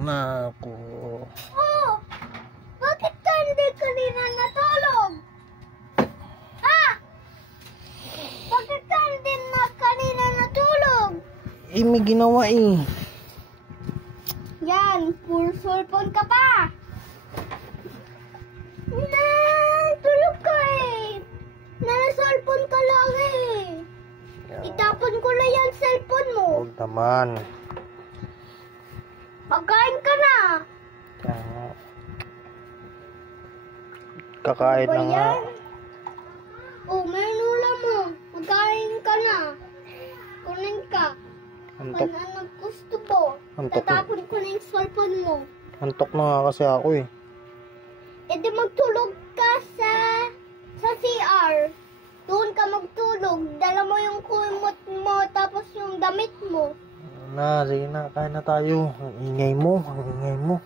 Naku. Oh! Bakit ka hindi kanina natulog? Ha? Bakit ka hindi na kanina natulog? Eh, may ginawa eh. Yan, puro cellphone ka pa. Tulog ka eh. Nana-cellphone ka lang eh. Itapon ko na yan cellphone mo. Huwag naman. Pagkain ka na. Kakain Ano ba na nga. yan? Oh, meron ulam mo. Magkain ka na. Kunin ka. Antok. Kung ano gusto mo. Antok. Tatapon ko na yung cellphone mo. Antok na nga kasi ako eh. E di magtulog ka sa CR. Doon ka magtulog. Dala mo yung kumot mo tapos yung damit mo. Na, sige na. Kain na tayo. Ang ingay mo. Ang ingay mo.